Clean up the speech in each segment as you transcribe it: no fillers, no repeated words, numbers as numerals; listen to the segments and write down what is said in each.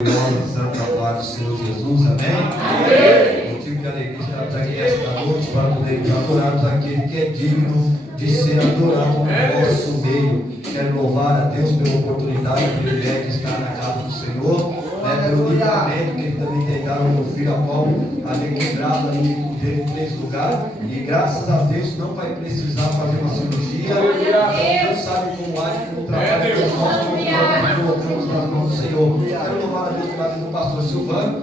Santa paz do Senhor Jesus, amém? Motivo de alegria estar aqui esta noite para poder adorarmos aquele que é digno de ser adorado no nosso meio. Quero louvar a Deus pela oportunidade e privilégio de estar na casa do Senhor, pelo livramento que Ele também tem dado ao meu filho Apolo, ali quebrado ali dentro de 3 lugares, e graças a Deus não vai precisar fazer uma cirurgia. Deus sabe como age, como trabalha com nós, colocamos nas mãos do Senhor. Quero louvar a Deus pela vida do pastor Silvano,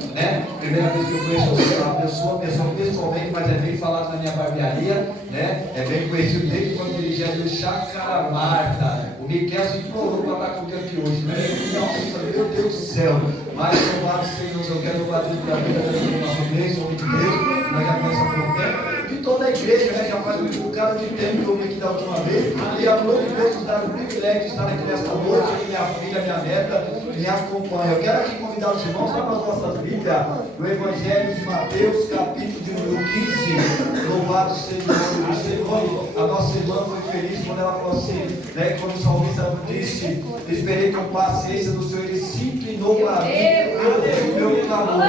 primeira vez que eu conheço uma pessoa pessoalmente, mas é bem falado na minha barbearia, é bem conhecido desde quando dirigia o Chácara Marta. O Miquel se implorou para estar comigo aqui hoje, Nossa, meu Deus do céu. Mas louvado Senhor, eu quero louvar a Deus pela vida da nossa igreja, homem de Deus, nós já conhecemos há pouco tempo, de toda a igreja, já faz um bocado de tempo que eu vim aqui da última vez, e a glória de Deus nos dá o privilégio de estar aqui nesta noite, e minha filha, minha neta, me acompanha. Eu quero aqui convidar os irmãos para as nossas Bíblias, no Evangelho de Mateus, capítulo de número 15, louvado seja o nome do Senhor. A nossa irmã foi feliz quando ela falou assim, quando o salmista disse, esperei com paciência do Senhor, Ele se inclinou para mim, eu meu clamor,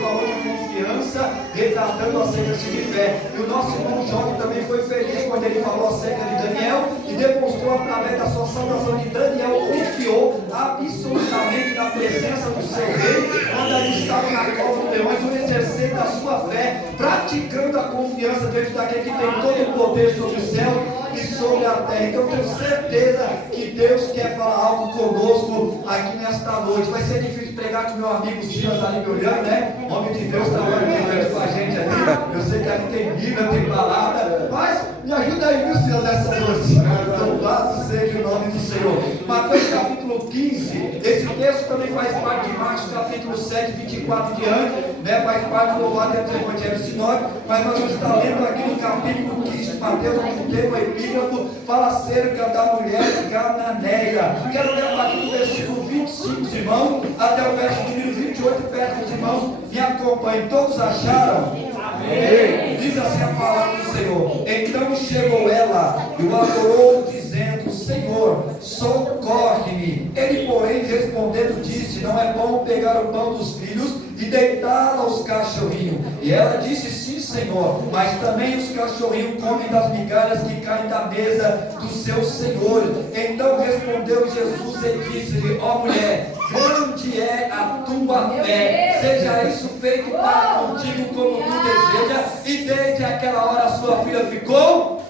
falou de confiança, retratando acerca de fé. E o nosso irmão Jorge também foi feliz quando ele falou acerca de Daniel e demonstrou através da sua saudação que Daniel confiou absolutamente na presença do seu rei, quando ele estava na cova do leões, o exercer da sua fé, praticando a confiança diante daquele que tem todo o poder sobre o céu e sobre a terra. Então eu tenho certeza que Deus quer falar algo conosco aqui nesta noite. Vai ser difícil pregar com meu amigo Silas ali me olhando, O homem de Deus trabalhando com a gente ali. Eu sei que ali tem Bíblia, tem palavra, mas me ajuda aí, viu, Silas, nessa noite. Louvado seja o nome do Senhor. Mateus capítulo 15, esse texto também faz parte de Marcos capítulo 7, 24 e diante, faz parte do louvado do Evangelho Sinótico, mas nós vamos estar lendo aqui no capítulo 15 de Mateus, o tema epígrafe fala acerca da mulher cananeia. Quero ler a partir do versículo 25, irmãos, até o verso número 28, peço que os irmãos me acompanhem. Todos acharam? Amém. Diz assim a palavra do Senhor. Então chegou ela e o adorou, dizendo: Senhor, socorre-me. Ele, porém, respondendo, disse: Não é bom pegar o pão dos filhos e deitá-lo aos cachorrinhos. E ela disse: Sim, Senhor, mas também os cachorrinhos comem das migalhas que caem da mesa do seu Senhor. Então respondeu Jesus e disse-lhe: Ó mulher, grande é a tua fé, seja isso feito para contigo como tu deseja. E desde aquela hora a sua filha ficou?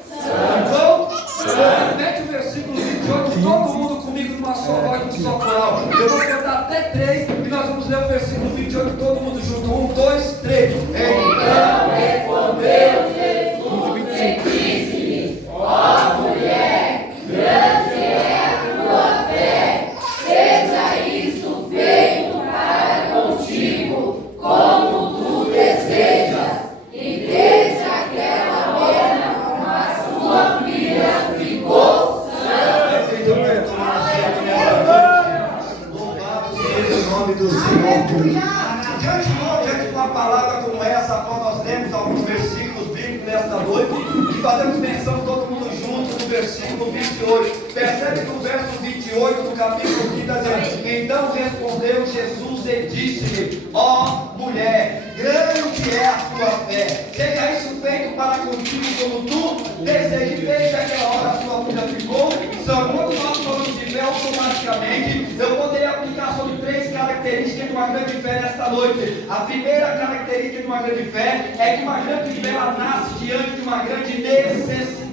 Mete o versículo 28, todo mundo comigo numa só voz, num só coral. Eu vou contar até 3 e nós vamos ler o versículo 28, todo mundo junto. 1, 2, 3. Então respondeu Jesus e disse-lhe: Ó mulher, grande é a tua fé, seja isso feito para contigo como tu desejas. E desde aquela hora a sua filha ficou sã. Louvado seja o nome do Senhor. Diante de uma palavra como essa, qual nós lemos alguns versículos bíblicos nesta noite, e fazemos menção todo mundo junto no versículo 28. Percebe que o verso 28 do capítulo 15 está dizendo: Então respondeu Jesus e disse-lhe: Ó mulher, grande é a tua fé, seja isso feito para contigo como tu desejas. Desde aquela hora a sua filha ficou sã. Quando nós falamos de fé, automaticamente eu poderia aplicar sobre 3 características de uma grande fé nesta noite. A primeira característica de uma grande fé é que uma grande fé ela nasce diante de uma grande necessidade.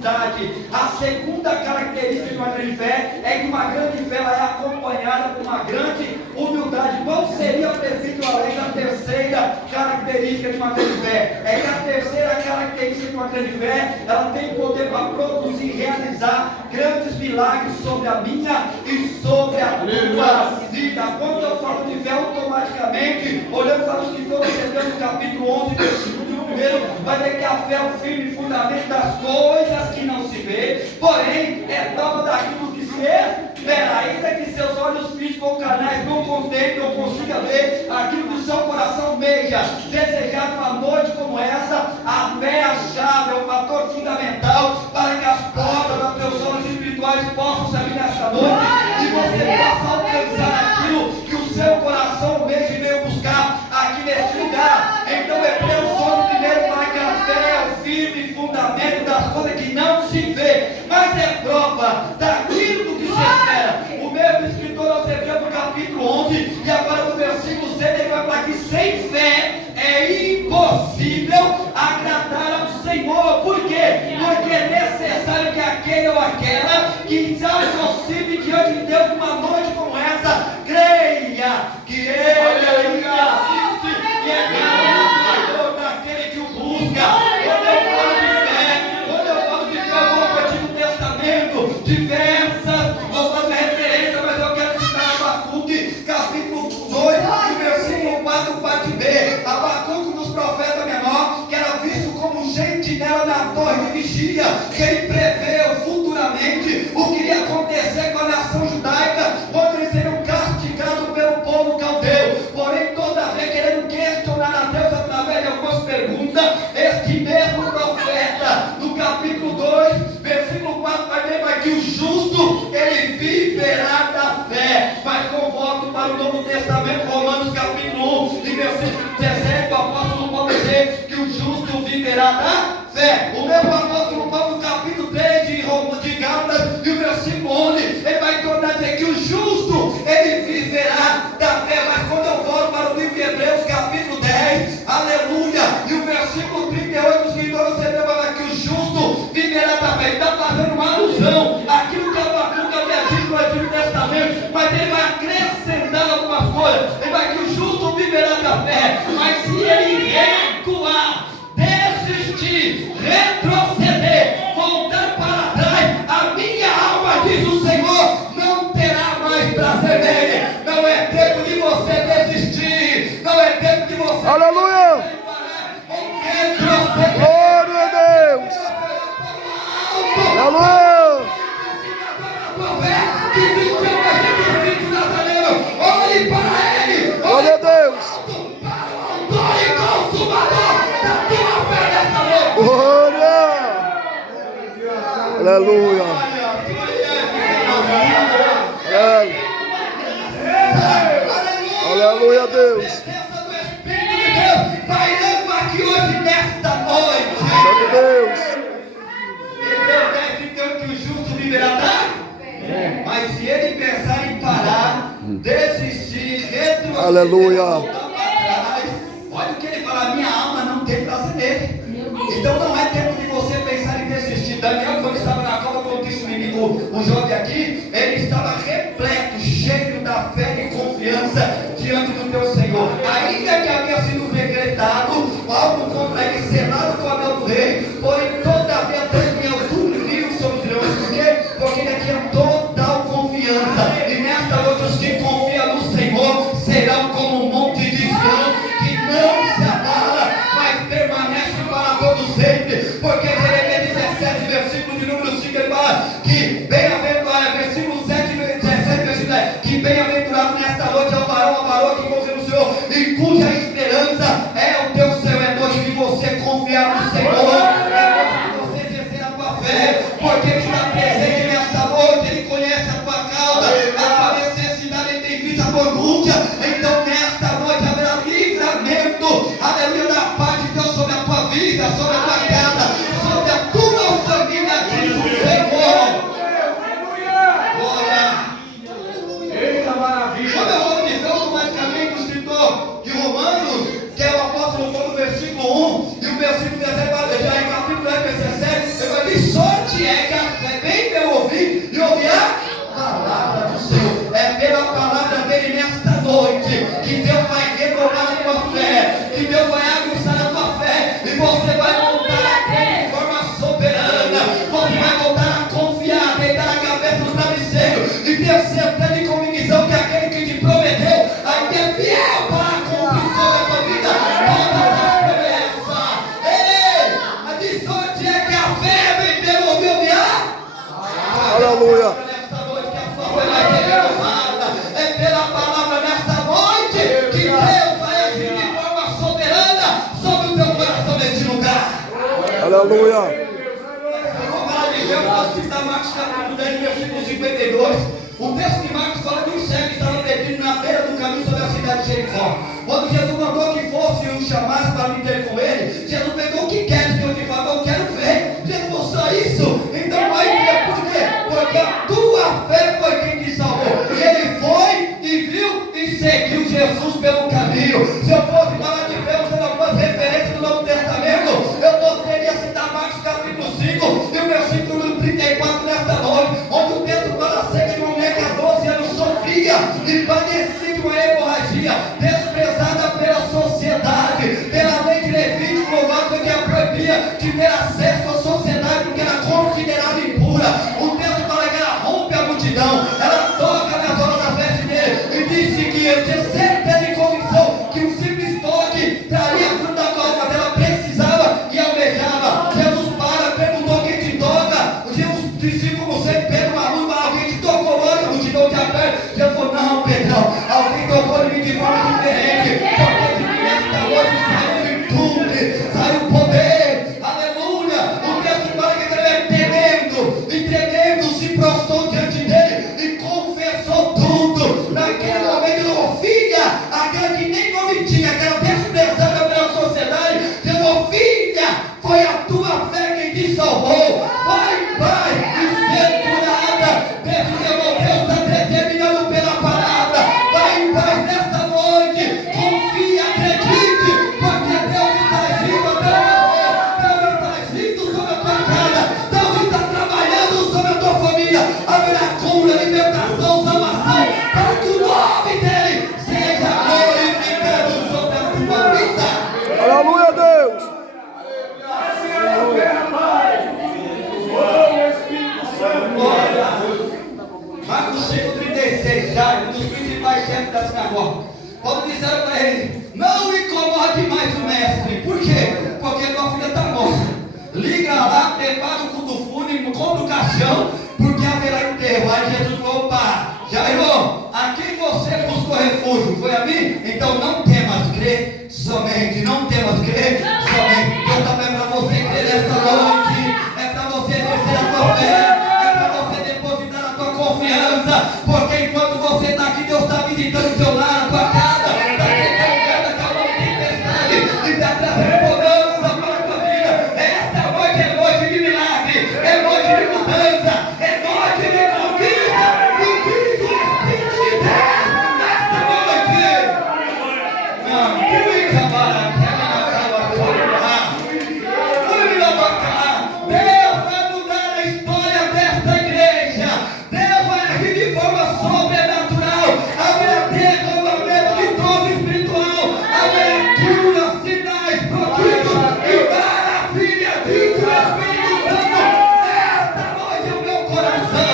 A segunda característica de uma grande fé é que uma grande fé ela é acompanhada por uma grande humildade. Qual seria, presbítero Alex, a terceira característica de uma grande fé? É que a terceira característica de uma grande fé, ela tem poder para produzir e realizar grandes milagres sobre a minha e sobre a tua vida. Quando eu falo de fé, automaticamente olhando para os escritores no capítulo 11, versículo 1, vai ver que a fé é o firme fundamento das coisas que não se vê, porém é prova daquilo que se espera. Ainda que seus olhos físicos ou canais não contemplem ou consiga ver aquilo que o seu coração almeja, desejar uma noite como essa, a fé é a chave, é o fator fundamental para que as portas dos teus olhos espirituais possam se abrir nesta noite e você possa alcançar aquilo que o seu coração das coisas que não se vê, mas é prova daquilo do que se espera. O mesmo escritor aos Hebreus no capítulo 11, e agora no versículo 6, ele vai falar que sem fé é impossível agradar ao Senhor. Por quê? Porque é necessário que aquele ou aquela que se aproxime diante de Deus numa noite como essa, creia que Ele ainda existe e é garantido daquele que o busca. Quando eu falo de fé, eu vou para o Antigo Testamento, diversas, vou fazer referência, mas eu quero citar Abacuque, capítulo 2, versículo 4, parte B. Abacuque dos profetas menor, que era visto como um sentinela na torre de vigia, que ele preveu futuramente o que iria acontecer com a nação judaica, quando eles seriam castigados pelo povo caldeu. Porém, toda vez querendo questionar a Deus através de algumas perguntas, este mesmo profeta, no capítulo 2, versículo 4, vai ver que o justo, ele viverá da fé. Mas convoco para o Novo Testamento, Romanos capítulo 1, e versículo 17, o apóstolo Paulo diz que o justo viverá da fé. O mesmo apóstolo Paulo, no capítulo 3 de Gálatas, e o versículo 11, ele vai tornar a dizer que o justo, ele viverá da fé. Mas quando eu volto para o livro de Hebreus, capítulo 10, aleluia, e o versículo 38, os escritores você vai falar que o justo viverá da fé. Ele está fazendo uma alusão àquilo que Abacuque havia dito no Antigo Testamento, mas ele vai acrescentar algumas coisas. Ele vai que o justo viverá da fé, mas se ele recuar, desistir, retroceder, voltar para trás, a minha alma, diz o Senhor, não terá mais prazer nele. Não é tempo de você desistir, não é tempo de você, aleluia, retroceder. glória a Deus, aleluia, olhe para ele, glória a Deus, autor e consumador da tua fé nesta noite. glória, aleluia, aleluia a Deus, Presença do Espírito de Deus pairando aqui hoje nesta noite. santo Deus, Hebreus 10, então, que o justo viverá da. Mas se ele pensar em parar, desistir, retroceder, aleluia, voltar para trás, olha o que ele fala: minha alma não tem prazer nele. Então não é tempo de você pensar em desistir. Daniel, quando estava na cova, como disse o jovem aqui, ele estava repleto, cheio da fé e confiança diante do teu Senhor. Ainda que havia sido decretado algo contra ele, selado com o anel do rei, porém todavia temia o zumbido sobre os leões. Por quê? Porque ele tinha total confiança. E nesta noite os que confiam no Senhor serão como um monte de Sião, que não se abala, mas permanece para todo sempre. Porque Jeremias 17, versículo de número 5, ele fala que bem-aventurado, versículo 7, 17, versículo 10, que bem-aventurado nesta noite é o varão, a varoa que confia no Senhor, e cuja esperança é o teu céu. É noite de você confiar no Senhor, é noite de você exercer a tua fé, porque Ele está presente nesta noite, Ele conhece a tua causa, a tua necessidade, Ele tem visto a tua angústia. Então nesta noite haverá livramento, aleluia, da parte de Deus sobre a tua vida, sobre a tua casa, sobre a tua família, diz o Senhor. Glória. Eita maravilha! Quando eu vou dizer automaticamente o escritor de Romanos, que é o apóstolo Paulo, no versículo 1 e o versículo 17, já em capítulo 17, eu vou dizer: sorte é que a fé vem pelo ouvir e ouvir a palavra do Senhor. É pela palavra dele nesta noite que Deus vai renovar a tua fé, que Deus vai aguçar a tua fé, e você vai voltar a crer de forma soberana, você vai voltar a confiar, deitar a cabeça no travesseiro e ter certeza e convicção que aquele que te prometeu ainda é fiel para cumprir sobre a tua vida todas as promessas. Ei, a de sorte é que a fé vem pelo ouvir a aleluia, nesta noite que a sua fé vai ser renovada. É pela palavra nesta noite que Deus vai agir de forma soberana sobre o teu coração neste lugar. aleluia, Eu posso citar Marcos capítulo 10, versículo 52. O texto de Marcos fala de um cego que estava perdido na beira do caminho sobre a cidade de Jericó. Quando Jesus mandou que fosse e o chamasse para me ter com ele, Jesus pegou: o que queres que eu te fale? Eu quero ver. Jesus, Jesus pelo caminho. Se eu fosse falar de fé usando algumas referências do Novo Testamento, eu teria citado Marcos capítulo 5 e o versículo número 34 nesta noite, onde o texto fala acerca de uma mulher que há 12 anos sofria e padecia de uma hemorragia, desprezada pela sociedade, pela lei de Levítico, louvado que a proibia de ter acesso à sociedade porque era considerada impura. O texto fala que ela rompe a multidão, ela toca nas horas da veste dele e disse que ele tinha certeza e convicção que um simples toque traria a cura da qual a alma dela precisava e almejava. Jesus para, perguntou quem te toca. Os discípulos sempre pegam uma luz, mas alguém te tocou hoje, a multidão te aperta. Jesus falou, não, Pedrão, alguém tocou em mim de forma diferente, porque de mim esta noite saiu virtude, saiu poder, aleluia. O texto fala que ele é tremendo, se prostrou diante dele e confessou tudo. Naquele momento, oh, filha, aquela que nem nome tinha, aquela desprezada pela sociedade, dizendo, oh, filha, foi a tua fé quem te salvou. Vai, Pai, e ser curada. Peço que meu Deus está determinando pela palavra. Vai em paz nesta noite. Confie, acredite, porque Deus está agindo a teu favor. Deus está agindo sobre a tua casa. Deus está trabalhando sobre a tua família. Haverá cura, libertação, salvação, para que o nome dele seja glorificado sobre a tua vida. Aleluia, Deus. Marcos 5,36, Jairo, um dos principais chefes da sinagoga, quando disseram para ele, não incomode mais o mestre. Por quê? Porque tua filha está morta. Liga lá, prepara o culto fúnebre, compra o caixão, porque haverá enterro. Aí Jesus falou, opa, Jairo, a quem você buscou refúgio? Foi a mim? Então não temas crer somente, não temas crer somente. Deus está vendo para você crer nesta noite, é para você exercer a tua fé, é para você depositar a tua confiança, porque enquanto você está aqui, Deus está visitando o teu lar, a tua casa, está querendo ver da calma de tempestade e está trazendo mudança para a tua vida. Esta noite é noite de milagre, é noite de mudança, é noite de conquista, e diz o Espírito de Deus nesta noite. Deus vai mudar a história desta igreja. Deus vai agir de forma sobrenatural. Haverá derramamento de trono espiritual. Haverá cura, sinais, prodígios e maravilha de Espírito Santo. Esta noite é o meu coração.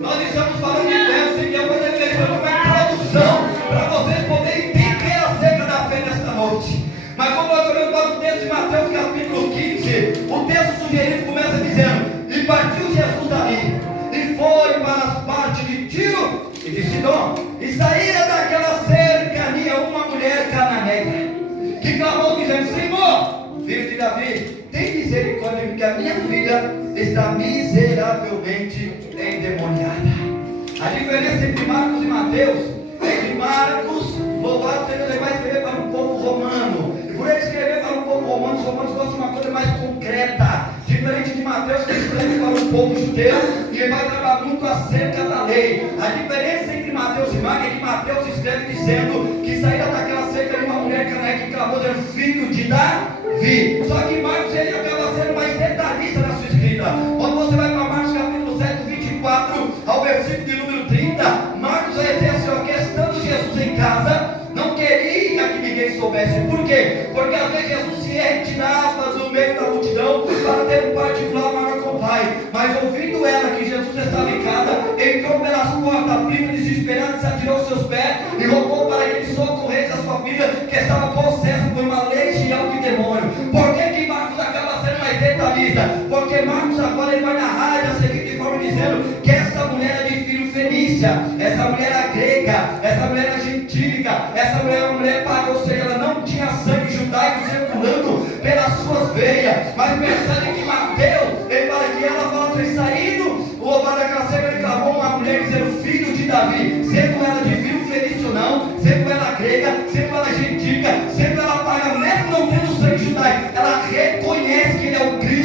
Nós estamos falando de fé, o Senhor vai deixar uma introdução para vocês poderem entender acerca da fé nesta noite. Mas como nós olhamos para o texto de Mateus capítulo 15, o texto sugerido começa dizendo, e partiu Jesus dali, e foi para as partes de Tiro e de Sidom, e saíra daquela cercania uma mulher cananeia, que clamou dizendo, Senhor, filho de Davi, tem misericórdia de mim, que a minha filha está miseravelmente endemoniada. A diferença entre Marcos e Mateus é que Marcos, louvado seja Deus, ele vai escrever para um povo romano. E por ele escrever para um povo romano, os romanos gostam de uma coisa mais concreta. Diferente de Mateus, que escreve para um povo judeu e ele vai trabalhar muito acerca da lei. A diferença entre Mateus e Marcos é que Mateus escreve dizendo que saíra daquela cerca de uma mulher cananeia que clamou dizendo filho de Davi. Só que Marcos ele acaba sendo mais detalhista na sua escrita. Quando você vai para Marcos capítulo 7, 24 ao versículo de número 30, Marcos vai dizer assim, ó, que estando Jesus em casa, não queria que ninguém soubesse. Por quê? Porque às vezes Jesus se retirava do meio da multidão para ter um particular maior com o Pai. Mas ouvindo ela que Jesus estava em casa, entrou pelas portas, aflito, desesperado, se atirou aos seus pés e rogou para que ele socorresse a sua filha, que estava possessa por uma legião de demônio. Por que que Marcos acaba sendo mais detalhista? Porque Marcos agora ele vai narrar da seguinte forma dizendo que essa mulher é de filho fenícia, essa mulher era grega, essa mulher era gentílica, essa mulher era uma mulher pagã, ou seja, ela não tinha sangue judaico circulando pelas suas veias. Mas percebe que Mateus, ele fala que ela fala que saindo, o louvado daquela cena, ele clamou uma mulher dizendo filho de Davi, sendo ela de filho fenício não, sendo ela grega, sendo ela gentílica, sendo ela pagã, mesmo não tendo sangue judaico, ela reconhece que ele é o Cristo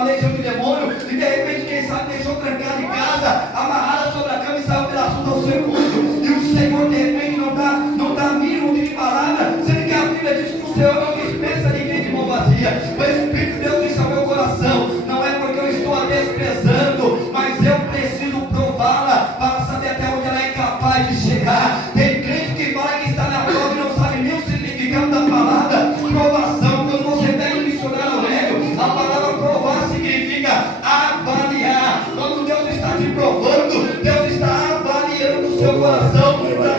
uma legião de demônio, e de repente, quem sabe, deixou trancado em casa, amarrada sobre a cama e saiu pela assunto ao seu culto. E o Senhor, de repente, não dá mínimo de parada, sendo que a Bíblia diz que o Senhor não dispensa ninguém de mão vazia. O Espírito de Deus disse ao meu coração: não é porque eu estou a desprezando, mas eu preciso prová-la para saber até onde ela é capaz de chegar. Tem crente que fala que está na prova e não sabe nem o significado da palavra provação. Quando você pega o dicionário Aurélio, a palavra provar significa avaliar. Quando Deus está te provando, Deus está avaliando o seu coração para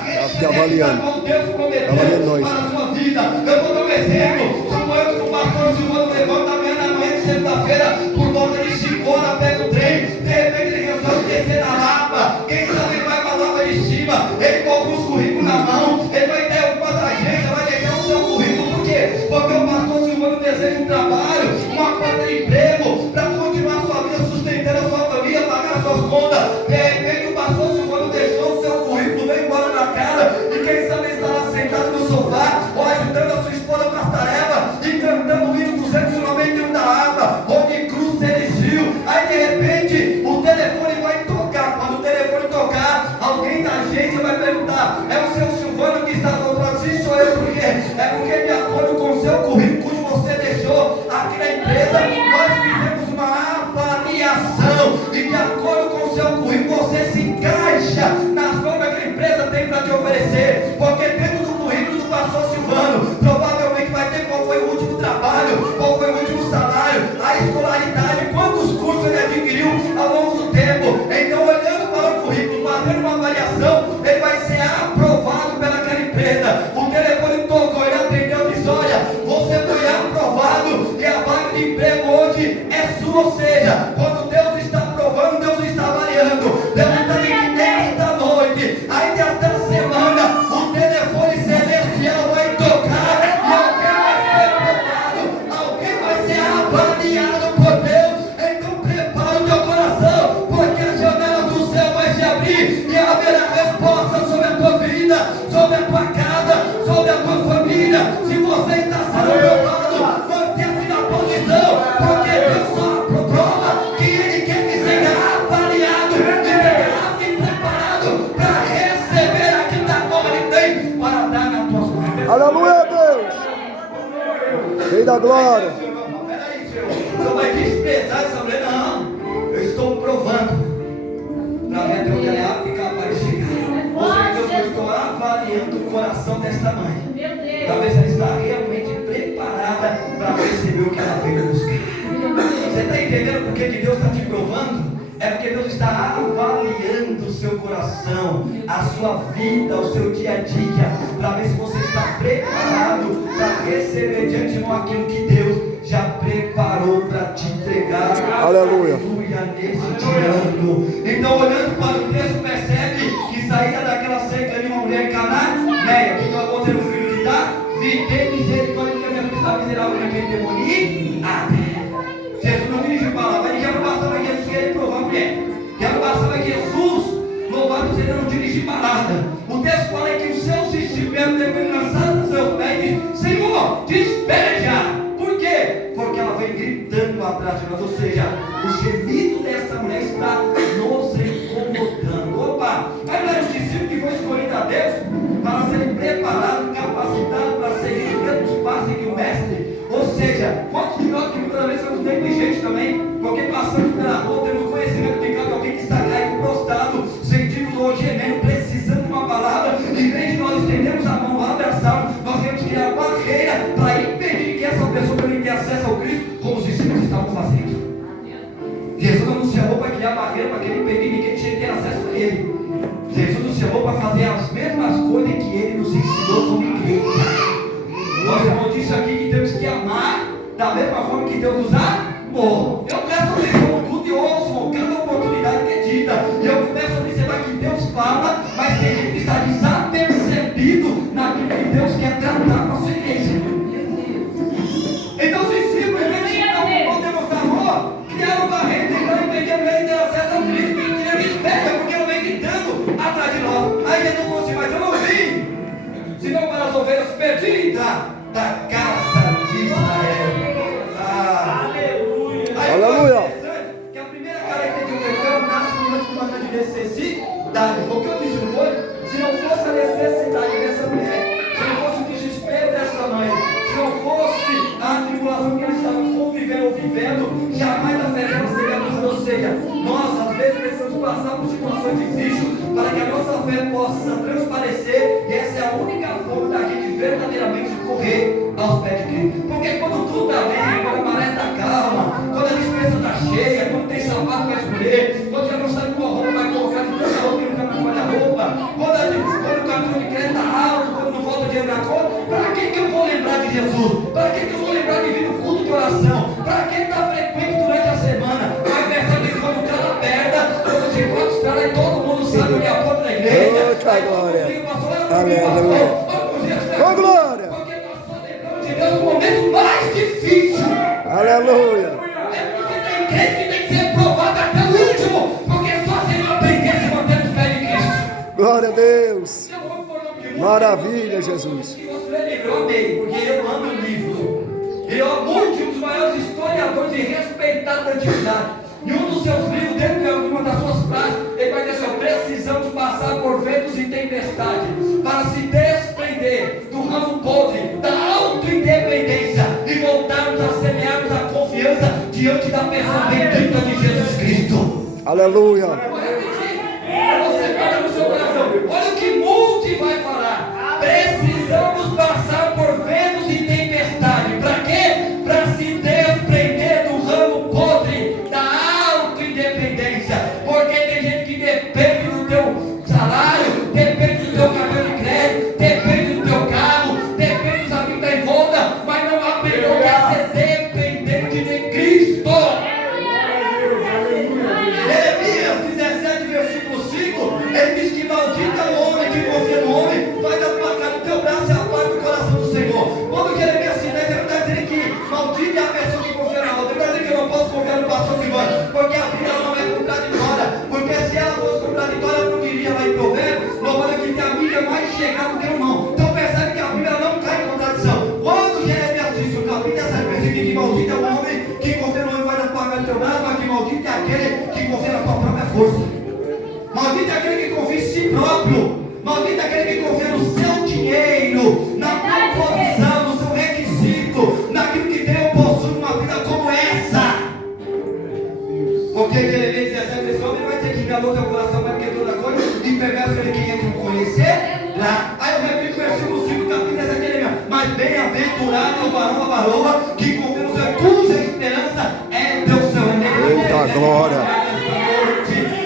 ver se avaliando. como Deus prometeu para a sua vida. Eu vou dar um exemplo. Suponhamos que o pastor Silvano levanta amanhã na manhã de segunda-feira, por volta de 5 horas, pega o trem, de repente ele resolve descer na Lapa. Quem sabe ele vai para a Lapa de cima, ele coloca os currículos na mão, ele vai ter algumas agências, vai deixar o seu currículo. Por quê? Porque o pastor Silvano deseja um trabalho, uma porta de emprego, para continuar a sua vida, sustentando a sua família, pagar as suas contas. De repente o pastor Silvano deixou o seu currículo, veio embora da casa, e quem sabe ele está lá sentado no sofá, ou ajudando a sua esposa com as tarefas, e cantando o hino 291 da harpa, onde cruz se erigiu. Aí de repente o telefone vai tocar. Quando o telefone tocar, alguém da agência vai perguntar: é o seu Silvano que está comprando? Sim, sou eu. Por quê? É porque de acordo com o seu currículo que você deixou aqui na empresa, nós fizemos uma avaliação, e de acordo com o seu currículo você se encaixa nas normas que a empresa tem para te oferecer. Porque dentro do currículo do pastor Silvano provavelmente vai ter qual foi o último trabalho, qual foi o último salário, a escolaridade, quantos cursos ele adquiriu ao longo do tempo. Então, olhando para o currículo, fazendo uma avaliação, ele vai ser aprovado pelaquela empresa. O telefone tocou, ele atendeu e disse: olha, você foi aprovado e a vaga de emprego hoje é sua. Ou seja, quando Deus está aprovando, Deus está avaliando, Deus está dizendo esta noite, ainda esta semana, o telefone celestial vai tocar e alguém vai ser aprovado, alguém vai ser avaliado por Deus. Então prepara o teu coração, porque a janela do céu vai se abrir e haverá resposta sobre a tua vida, sobre a tua casa, sobre a tua família. Se você está sendo aprovado, mantenha-se na posição, porque Deus só prova que Ele quer que seja avaliado, e preparado para receber aquilo da qual Ele tem para dar nas tuas mãos. Aleluia, Deus. Rei da glória. Peraí, Senhor, você vai desprezar essa mulher? Não, eu estou provando para ver até onde ela é apta e capaz de chegar. Ou seja, eu estou avaliando o coração desta mãe. Talvez ela está realmente preparada para receber o que ela veio buscar. Você está entendendo por que Deus está te provando? É porque Deus está avaliando o seu coração, a sua vida, o seu dia a dia, para ver se você está preparado para receber de antemão aquilo que Deus já preparou para te entregar. Aleluia. Neste ano. Então, olhando para o texto, percebe que saída daquela seca de uma mulher cananeia, que ela pode ter um filho de dar, e tem misericórdia que a minha filha miserável naquele demoniado. Jesus não dirigiu palavra, ele já não bastava Jesus querer provar a mulher, já não bastava Jesus, louvado seja, não dirigir parada. O texto fala que os seus discípulos, depois de lançados nos seus pés, diz: Senhor, despede já. Por quê? Porque ela vem gritando atrás de nós, ou seja, o gemido dessa mulher está nos incomodando. Opa, aí não era os discípulos que foi escolhido a Deus para serem preparados, capacitados para seguir os mesmos passos que o mestre. Ou seja, quantos de nós que muitas vezes somos negligentes também, porque passamos pela rua, temos conhecimento de cada alguém que está caído, prostrado, sentindo dor, gemendo, precisando de uma palavra, em vez de nós estendermos a mão, abraçarmos, nós temos que criar barreira para impedir que essa pessoa também tenha acesso ao Cristo, como os discípulos estavam fazendo. Jesus não nos chamou para criar barreira, para querer impedir ninguém de ter acesso a Ele. Jesus nos chamou para fazer as mesmas coisas que Ele nos ensinou como igreja. Nós irmãos disse aqui que temos que amar da mesma forma que Deus nos amou. Eu presto atenção no culto e ouço cada oportunidade que é dita, e eu começo a observar que Deus fala, mas tem gente que está desapercebido naquilo que Deus quer tratar com a sua igreja. Então os discípulos, em vez de não podemos amor, criaram barreira, tentaram impedir a mulher de ter acesso ao Cristo. Ele espera, porque ela vem gritando atrás de nós. Aí ele não falou assim: mas eu não vim senão para as ovelhas perdidas da casa de Israel. necessidade. Foi o que eu disse, não foi? Se não fosse a necessidade dessa mulher, se não fosse o desespero dessa mãe, se não fosse a tribulação que eles estavam convivendo ou vivendo, jamais a fé dela seria luzida. Ou seja, nós às vezes precisamos passar por situações difíceis para que a nossa fé possa transparecer, e essa é a única forma da gente verdadeiramente correr aos pés de Cristo. Porque quando tudo está bem, quando a maré está calma, quando a despesa está cheia, quando tem sapato para escolher, quando já não sabe qual roupa vai colocar de tanta roupa e nunca mais guarda roupa, quando o cartão de crédito está alto, quando não falta dinheiro na conta, para que eu vou lembrar de Jesus? Para que eu vou lembrar de vir no culto de oração? Para que está frequente durante a semana? Vai pensar que quando o cara aperta, quando se encontra os caras, todo mundo sabe onde é a porta da igreja. Eita glória. Aleluia. Ô glória. Porque nós só lembramos de Deus no momento mais difícil. Aleluia. É porque tem crente que tem que ser provado até o último. Porque só se ele aprender a se manter nos pés de Cristo. Glória a Deus. Eu vou por nome de muitos Maravilha, Jesus. que você lê livro, eu amei, porque eu amo o livro. E eu amo um dos maiores historiadores e respeitados da antiguidade. Em um dos seus livros, dentro de alguma das suas frases, ele vai dizer assim: precisamos passar por ventos e tempestade para se desprender do ramo podre, da auto-independência e voltarmos a semearmos a confiança diante da pessoa bendita de Jesus Cristo. Aleluia. Vou repetir, para você guardar no seu coração. Olha o que Multi vai falar. Precisamos passar por ventos e tempestade. Para quê? Para se desprender do ramo podre, da auto-independência. Porque tem gente que depende do teu salário, depende do teu cartão de crédito, depende do teu carro, depende dos amigos da em volta, mas não aprendeu a ser dependente de Cristo. Jeremias 17, versículo 5, ele diz que maldito é o homem que confia no homem, vai apagar o teu braço e apaga o coração do Senhor. Quando Jeremias se lê, ele não está dizendo que maldito é a pessoa que confia na outra, ele está dizendo que eu não posso confiar no pastor Silvano, porque a Bíblia não é contraditória, porque se ela fosse contraditória, eu não diria lá em Provérbios, louvado que tem a Bíblia mais chegada do teu irmão. Então percebe que a Bíblia não está em contradição. Quando Jeremias disse o capítulo 17, versículo, que maldito é o homem que confia no homem, vai apagar o teu braço, mas que maldito é aquele que confia na tua própria força. Maldito é aquele que confia em si próprio. Maldito é aquele que confia no seu dinheiro, na tua posição, no seu requisito, naquilo que Deus possui numa vida como essa. Porque Jeremias 17, esse homem vai ter que enganar o teu coração mais do que toda coisa e pegar ele quem é que conhecer lá. Aí eu repito o versículo 5, capítulo 17, mas bem-aventurado o varão, a varoa, que confia no seu, cuja esperança é Deus seu. Eita glória.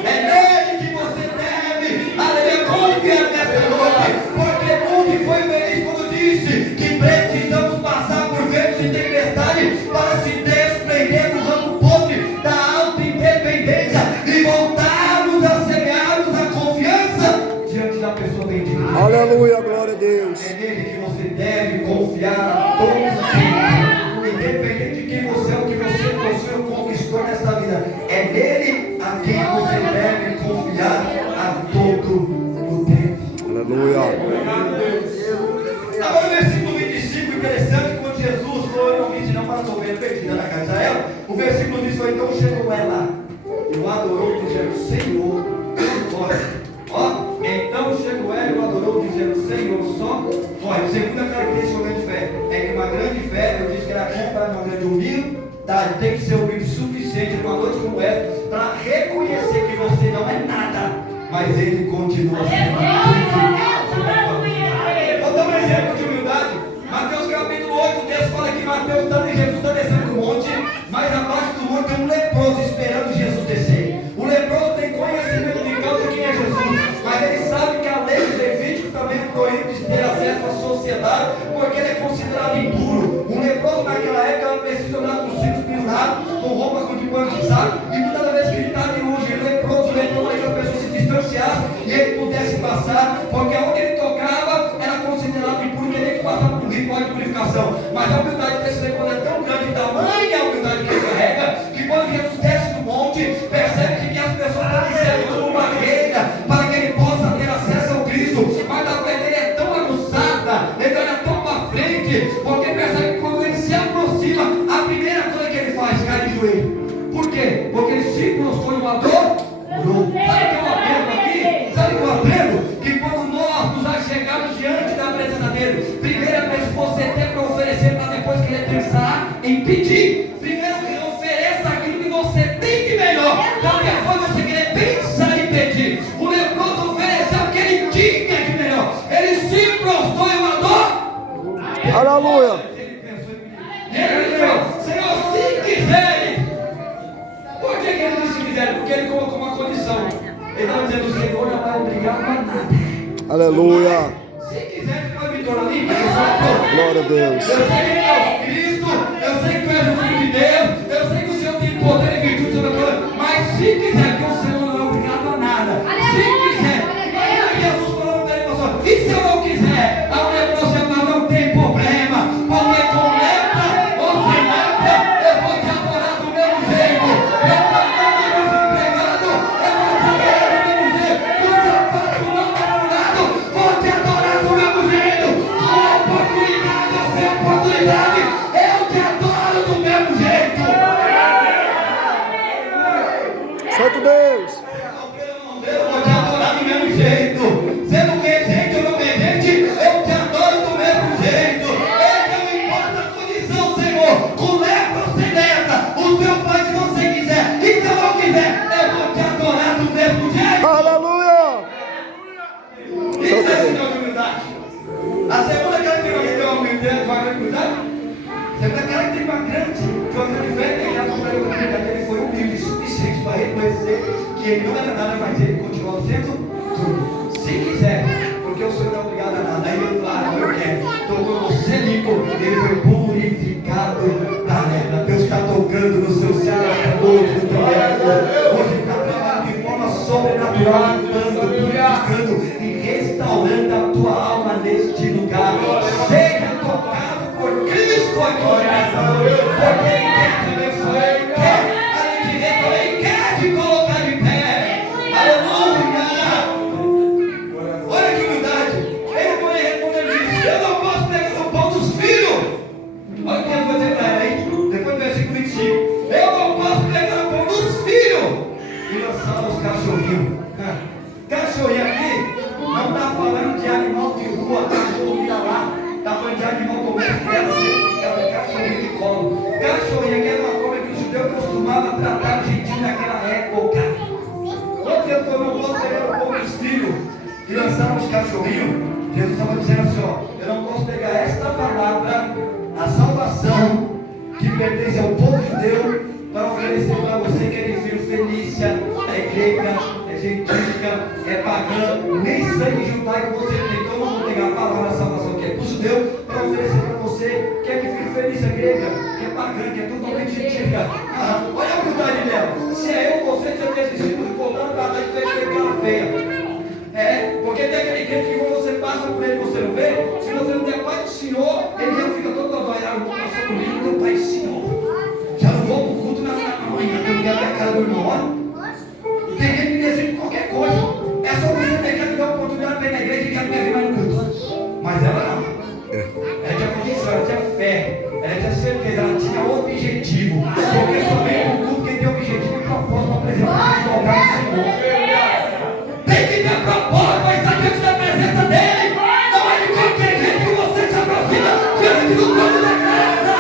É nele que você deve, aleluia, confiar nessa noite, porque Multi foi feliz quando disse que precisamos passar por ventos e tempestade para se desprender do ramo podre, da auto-independência e voltarmos a semearmos a confiança diante da pessoa bendita. Aleluia, glória a Deus. É nele que você deve confiar todo o tempo, independente de quem você é, o que você possui ou conquistou nesta vida. É nele a quem você deve confiar a todo o tempo. Aleluia. Agora o versículo 25, interessante, quando Jesus foi, não disse não para a ovelha perdida na casa de Israel, o versículo diz: então chegou ela e o adorou, dizendo: Senhor, glória. Ó, então chegou ela e o adorou, dizendo: Senhor, só pode. Segunda característica de uma grande fé é que uma grande fé, eu disse que era comparada a uma grande humildade, tem que ser humilde o suficiente numa noite como essa para reconhecer que você não é nada, mas Ele continua sendo tudo. Vou dar um exemplo de humildade. Mateus capítulo 8, o texto fala que Jesus está descendo do monte, mas abaixo do monte tem um leproso esperando Jesus descer. O leproso tem conhecimento de causa quem é Jesus, mas ele sabe que a lei dos levíticos também proíbe de ter acesso à sociedade, porque ele é considerado impuro. Um leproso naquela época precisa andar com cintos pendurados, com roupas de pano de saco, e muitas vezes que ele está de longe, o leproso para que a pessoa se distanciasse e ele pudesse passar, porque onde ele tocava era considerado impuro, teria que passar por um ritual de purificação. Mas a humildade desse leproso é tão grande, tamanha a humildade que ele carrega, que quando Jesus desce do monte, percebe que as pessoas estão dizendo como uma barreira para que ele possa ter acesso ao Cristo, mas a fé dele é tão aguçada, ele olha tão para frente, porque percebe que quando ele se aproxima, a primeira coisa que ele faz, cai de joelho. Por quê? Porque ele se prostrou e o adorou. Sabe o que é uma pedir. Primeiro ofereça aquilo que você tem de melhor. Então depois você querer pensar em pedir. O leproso ofereceu o que ele tinha de melhor. Ele se prostrou e mandou. Aleluia. Ele pensou em pedir. E ele disse: Senhor, se quiser. Por que ele disse se quiser? Porque ele colocou uma condição. Ele estava dizendo: o Senhor não vai obrigar a nada. Aleluia. Se quiser, você pode me tornar livre. Eu sou Glória a Deus. Eu sei que é Cristo, eu sei que tu és o Filho de Deus, eu sei que o Senhor tem poder e virtude sobre a tua vida, mas se quiser, porque o Senhor não é obrigado a nada. Se quiser, aí Jesus falou para ele, pastor: e se eu não quiser? A leproso não tem problema, porque com lepra ou sem lepra, eu vou te adorar do mesmo jeito. Eu vou te desempregado, eu vou te adorar do mesmo jeito. O sapato não furado, vou te adorar do mesmo jeito. A oportunidade é sem oportunidade, eu te adoro do mesmo jeito. Santo Deus. Eu vou te adorar do mesmo jeito. Sendo regente ou não regente, eu te adoro do mesmo jeito. Não importa a condição, Senhor, com lepra ou sem lepra, o teu pai, se você quiser, e se eu não quiser, eu vou te adorar do mesmo jeito. Aleluia. Isso é sinal de humildade. A segunda característica de uma humildade, segunda característica de uma grande fé, que a humildade dele foi humilde o suficiente para reconhecer que ele não era nada, mas ele continuava sendo tudo. Se quiser, porque o Senhor não é obrigado a nada. Aí ele fala: eu quero. Então quando você limpo, ele foi purificado da lepra. Deus está tocando no seu cérebro, no teu ego. Hoje está trabalhando de forma sobrenatural, purificando e restaurando a tua alma neste lugar. Seja tocado por Cristo aqui nessa noite, porque Ele quer te abençoar, Ele quer, além de restaurar, Ele quer te colocar de pé. Aleluia! Olha que humildade. Ele foi responder e disse: eu não posso pegar o pão dos filhos. Olha o que eu vou dizer para ele aí, depois do versículo 25. Eu não posso pegar o pão dos filhos e lançar os cachorrinhos. Cachorrinho aqui não está falando de animal de rua, cachorro vira lá. Está falando de animal doméstico, cachorrinho de colo. Cachorrinho aqui era uma forma que o judeu costumava tratar o gentil naquela época. Quando eu estou no posso pegar o pão dos filhos e lançar os cachorrinhos, Jesus estava dizendo assim: ó, eu não posso pegar esta palavra, a salvação que pertence ao povo judeu, para oferecer para você que é de filho Felícia, é grega, é gentílica, é pagã, nem sangue judaico você tem. Então eu não vou pegar a palavra da salvação que é para o judeu, para oferecer para você que é de filho Felícia, grega, que é pagã, que é totalmente gentílica. Olha a humildade dela. Se é eu, você tinha desistido de voltar para trás, você tem aquela feia. Porque tem aquele crente que quando você passa por ele, você não vê. Se você não der Pai do Senhor, ele já fica todo adoiado. Não passou comigo, meu Pai do Senhor. Já não vou para o culto na manhã, eu não quero ver a cara do irmão, ó. Tem gente que decide qualquer coisa. É só você ter que dar oportunidade para ir na igreja e quer ver mais no culto. Mas ela não. Ela tinha condição, ela tinha fé, ela tinha certeza, ela tinha objetivo. Porque somente o culto que tem objetivo e propósito para apresentar o altar do Senhor. Tem que ter propósito para estar diante da presença dele. Não é de qualquer jeito que você se aproxima diante do trono da graça.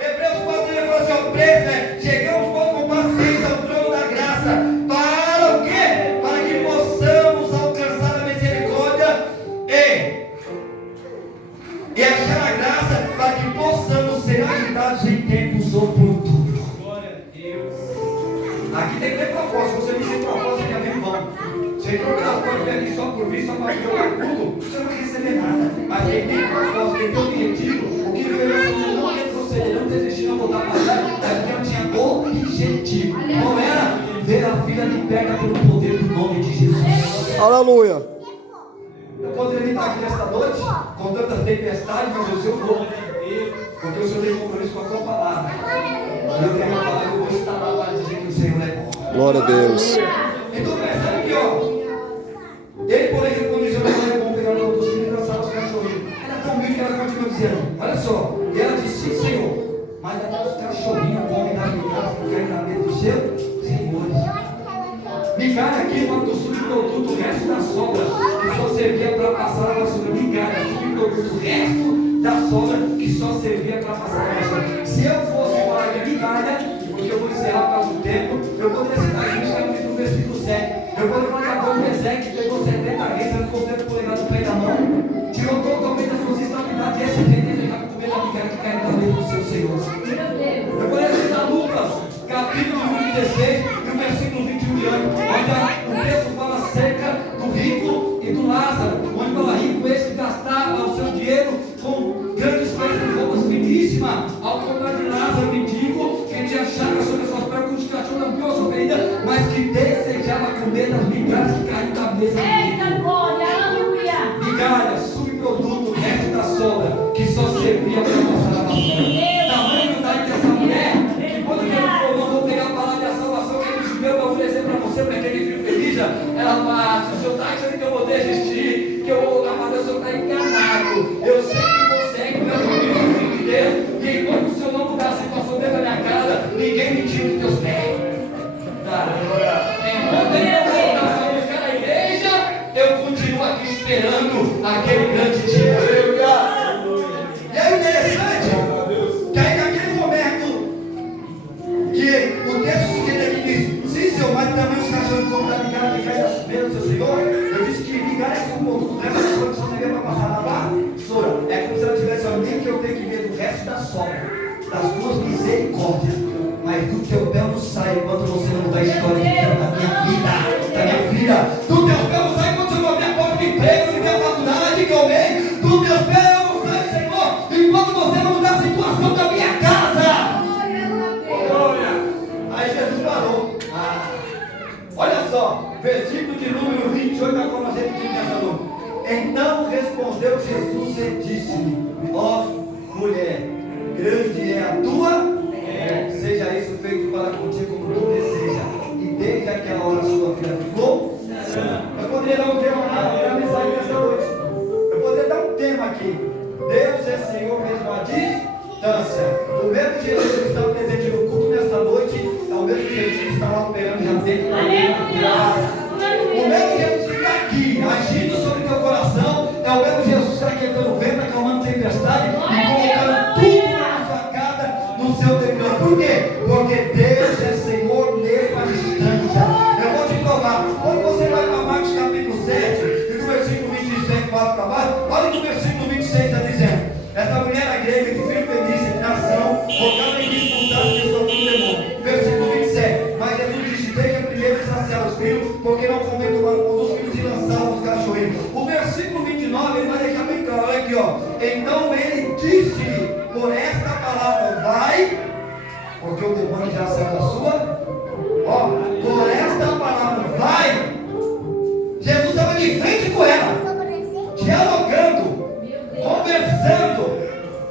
Hebreus 4 ele fala assim: ó, preso, chegamos com paciência ao trono da graça. Para o quê? Para que possamos alcançar a misericórdia e achar a graça, para que possamos ser ajudados em tempos oportunos. Glória a Deus. Aqui tem que ter propósito. Se você não tem propósito, já vem vão. Você trocar as coisas aqui só por vir, só para jogar tudo, você não vai receber nada. Mas quem tem propósito, quem tem objetivo, o que veio não retroceder, não desistir, não voltar para trás, é porque eu tinha objetivo. Qual era? Ver a vida liberta pelo poder do nome de Jesus. Aleluia. Eu poderia estar aqui nesta noite com tantas tempestades, mas o Senhor vou. Porque o Senhor tem compromisso com a tua palavra. Eu tenho uma palavra, eu vou estar lá para dizer que o Senhor é bom. Glória a Deus. Então percebe aqui, ó. Ele, porém, respondeu: não é bom pegar o pão dos filhos e lançar os cachorrinhos. Ela é tão humilde que ela continua dizendo: olha só. E ela disse: sim, Senhor. Mas até os cachorrinhos comem das migalhas que caem na mesa dos seus senhores. Migalha aqui, quando tu subproduto, o resto da sobra, que só servia para passar a vassoura. Migalha, subproduto, o resto da sobra sogra que só servia para passar essa. Se eu fosse falar de migalha, porque eu vou encerrar por causa do tempo, eu poderia citar justamente no versículo 7. Eu poderia falar de Adoniezek, que pegou 70 reis, arrancou 70 polegadas do pé da mão, tirou totalmente a sua estabilidade e esse rei desejava comer a migalha que cai na cabeça do seu Senhor. Eu poderia citar Lucas, capítulo 16, e o versículo 21 de ano, onde o texto fala acerca do rico e do Lázaro, onde fala rico esse que gastava o seu dinheiro com grandes festas de roupas finíssimas, ao contrário de Lázaro, mendigo, que tinha chagas sobre as suas pernas, com os cachorros não viu a sua ferida, mas que desejava comer das migalhas que caíam da mesa. Eita glória, aleluia! Migalhas, subproduto, resto da sobra, que só servia para passar a vassoura. Tamanha humildade dessa mulher, que quando ele falou, vou pegar a palavra da salvação que ele disse, eu vou oferecer para você, para aquele filho feliz, ela fala, se o senhor está achando que eu vou desistir, que eu vou amar, o senhor está enganado. Eu sei que você é meu filho de Deus, e enquanto o senhor não mudar a situação dentro da minha casa, ninguém me tira dos teus pés. Enquanto ele não voltar para buscar a igreja, eu continuo aqui esperando aquele grande dia. E é interessante que aí naquele momento que o texto seguinte aqui diz, sim, seu pai também os cachorros vão dar migalha que cai das mesas do seu Senhor. Eu disse que migalha é um pouco do resto da sobra que só devia para passar na vassoura. É como se ela tivesse alguém que eu tenho que ver do resto da sobra, das tuas misericórdias. Mas do teu pé não sai enquanto você não mudar a história de Deus da minha vida, da minha filha. Do teu pé não sai enquanto você não abrir a porta de emprego, não tem a faculdade que eu venho. Do teu pé não sai, Senhor, enquanto você não mudar a situação da minha casa. Aí Jesus parou. Olha só, versículo de número 28, da forma gente que nessa noite. Então respondeu Jesus e disse-lhe, ó mulher, grande é a tua. Seja isso feito para contigo como tu deseja. E desde aquela hora sua filha ficou. Eu poderia dar um tema na mensagem dessa noite. Eu poderia dar um tema aqui. Deus é Senhor mesmo à distância. O mesmo Jesus que está presente no culto nesta noite é o mesmo Jesus que está lá operando já dentro da minha casa. O mesmo Jesus que está aqui agindo sobre teu coração é o mesmo Jesus que está quebrando o vento, acalmando tempestade e colocando tudo na sacada no seu território. Por quê? Porque Deus é Senhor mesmo à distância. Eu vou te provar. Quando você vai para Marcos capítulo 7 e do versículo 26 para baixo, olha que o versículo 26 está dizendo. Essa mulher era grega de filho feliz, de nação, focada em disputar que sofreu um demônio. Versículo 27. Mas Jesus disse, deixa primeiro saciar os filhos, porque não convém tomar um dos filhos e lançá-los os cachorrinhos. O versículo 29, ele vai deixar bem claro, olha aqui, ó. Então ele disse, por esta palavra, vai, porque o demônio já saiu da sua. Ó, por esta palavra, vai. Jesus estava de frente com ela, dialogando, conversando,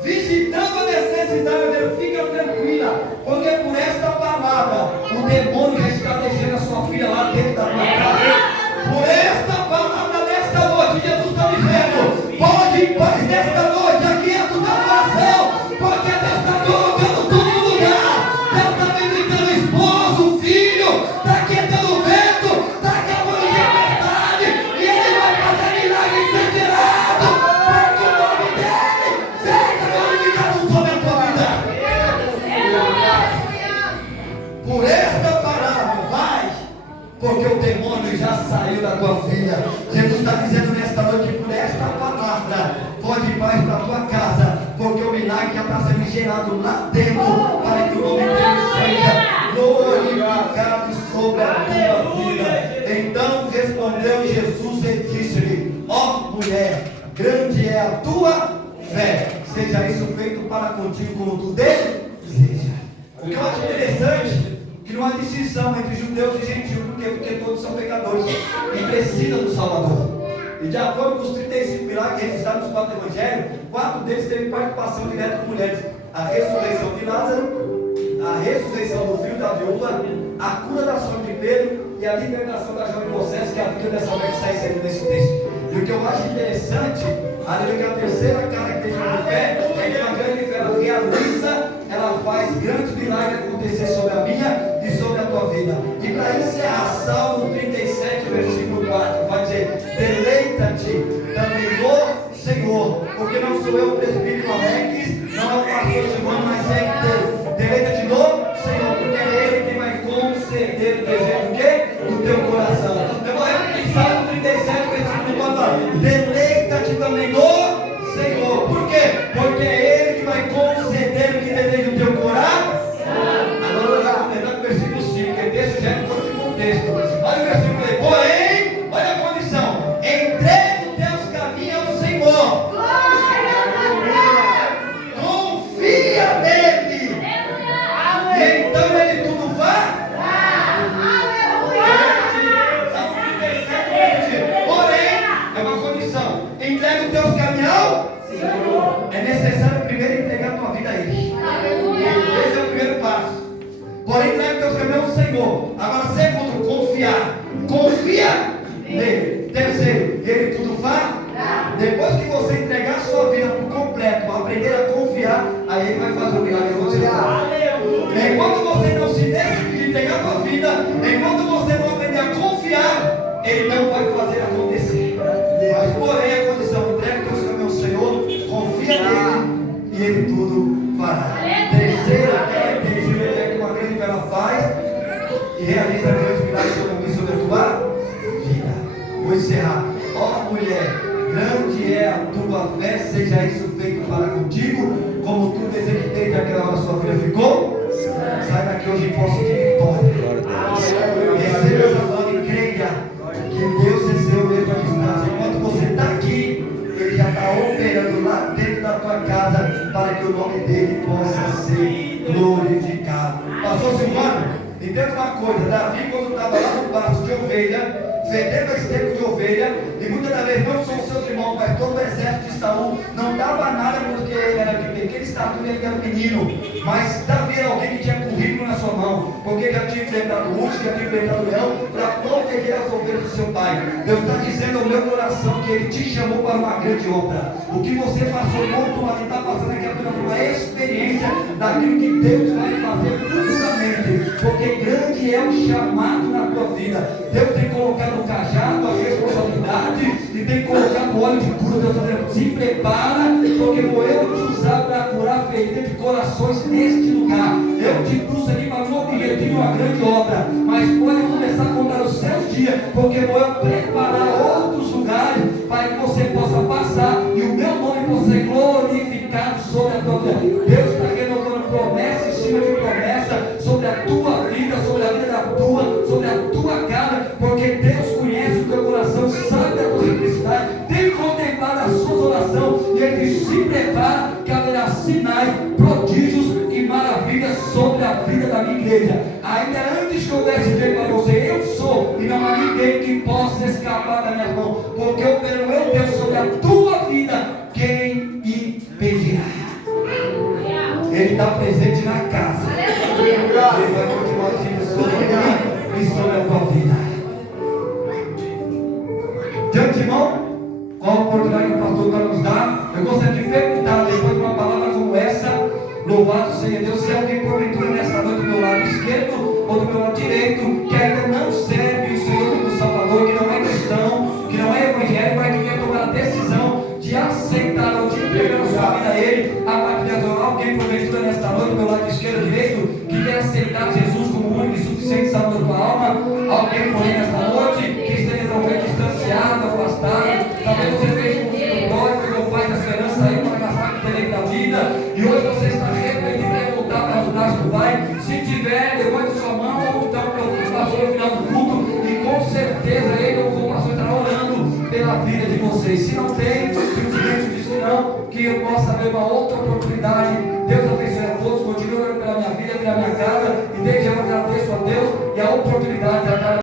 visitando a necessidade dele. Fica tranquila, porque por esta palavra o demônio já está deixando a sua filha lá dentro da tua casa. Por esta palavra nesta noite, Jesus está dizendo, pode ir paz nesta noite, aqui é tudo oração, porque nesta noite eu não estou no lugar. Deus está visitando o esposo, o filho, está quietando o vento, está acabando de verdade, e ele vai fazer milagre exagerado, porque o nome dele seja glorificado sobre a tua vida. Por esta palavra, vai, porque o demônio já saiu da tua filha. Jesus está dizendo nesta noite, por esta palavra, pode ir paz para a tua casa, porque o milagre já está sendo gerado lá dentro, para que o nome dele seja glorificado sobre a tua vida. Então respondeu Jesus e disse-lhe, ó mulher, grande é a tua fé, seja isso feito para contigo como tu deseja. O que eu acho interessante, que não há distinção entre judeus e gentios. Por quê? Porque todos são pecadores e precisam do Salvador. E de acordo com os 35 milagres registrados nos 4 evangelhos, 4 deles teve participação direta com mulheres. A ressurreição de Lázaro, a ressurreição do filho da viúva, a cura da sogra de Pedro e a libertação da jovem possessa, que é a filha dessa mulher que está inserido nesse texto. E o que eu acho interessante, que a terceira característica da fé é que a grande fé ela realiza, ela faz grandes milagres acontecer sobre a minha e sobre a tua vida. E para encerrar, Salmo 37, versículo 4, vai dizer, deleita-te também no Senhor, porque não sou eu o presbítero, Senhor. Agora, segundo, confiar. Confia nele. Terceiro, ele tudo fará. Depois que você entregar a sua vida por completo, aprender a confiar, aí ele vai fazer o milagre em você. Enquanto você não se decidir entregar a sua vida, enquanto você não aprender a confiar, ele não vai fazer acontecer. Mas porém a condição, entrega o teu caminho ao Senhor, confia nele e ele tudo fará. Terceiro, aquela igreja que uma grande fé ela faz e realiza grandes milagres sobre a tua vida. Vou encerrar. Ó mulher, grande é a tua fé, seja isso feito para contigo, como tu desejaste aquela hora sua filha ficou. Sai daqui hoje em posse de vitória. Receba essa palavra e creia que Deus é seu mesmo à distância. Enquanto você está aqui, Ele já está operando lá dentro da tua casa para que o nome dele possa ser glorificado. Pastor Silvano, entenda uma coisa: Davi, quando estava lá no pasto de ovelha, fedendo esse tempo de ovelha, e muitas das vezes não são seus irmãos, mas todo o exército de Saul não dava nada porque ele era de pequena estatura e ele era menino. Mas Davi era alguém que tinha currículo na sua mão, porque ele já tinha enfrentado o urso, já tinha enfrentado o leão, para proteger as ovelhas do seu pai. Deus está dizendo ao meu coração que ele te chamou para uma grande obra. O que você passou pontualmente, está passando aqui apenas uma experiência daquilo que Deus vai fazer futuramente, porque grande é o chamado na tua vida. Deus tem colocado o cajado, a responsabilidade, e tem colocado o óleo de cura. Deus está dizendo: se prepara, porque vou eu te usar para curar feridas de corações neste lugar. Eu te trouxe aqui para um objetivo, uma grande obra, mas pode começar a contar os seus dias, porque vou eu preparar outros lugares para que você possa passar e o meu nome possa ser glorificado sobre a tua vida. Deus está renovando promessa em cima de promessa sobre a tua vida, sobre a vida da tua, sobre a tua casa, porque Deus conhece o teu coração, sabe da tua simplicidade, tem contemplado as suas orações, e Ele diz: se prepara que haverá sinais, prodígios e maravilhas sobre a vida da minha igreja. Ainda antes que eu desse dizer para você: eu sou, e não há ninguém que possa escapar da minha mão, porque eu operei o meu Deus sobre a tua vida, quem impedirá? Ele está presente na casa. Ele vai continuar agindo sobre mim e sobre a tua vida. De antemão, qual a oportunidade que o pastor vai nos dar, eu gostaria de perguntar, depois de uma palavra como essa, louvado seja Deus, se alguém porventura nesta noite do meu lado esquerdo ou do meu lado direito, que ainda não serve o Senhor como Salvador, que não é cristão, que não é evangélico, mas que quer tomar a decisão de aceitar ou de entregar a sua vida a Ele, a partir de agora. Alguém porventura nesta noite do meu lado esquerdo ou direito, que quer aceitar Jesus como o único e suficiente Salvador da tua alma? Alguém porém nesta noite que esteja talvez distanciado, afastado, talvez você veja um filho pródigo, meu pai da esperança aí para gastar com o direito da vida, e hoje você está arrependido e quer voltar para os braços do Pai. Se tiver, levante sua mão, ou então procure o pastor no final do culto, e com certeza ele ou o pastor estará orando pela vida de vocês. Se não tem, se o silêncio diz que não, que eu possa ver uma outra oportunidade. Deus abençoe a todos, continue orando pela minha vida, pela minha casa, e desde já eu agradeço a Deus e a oportunidade de estar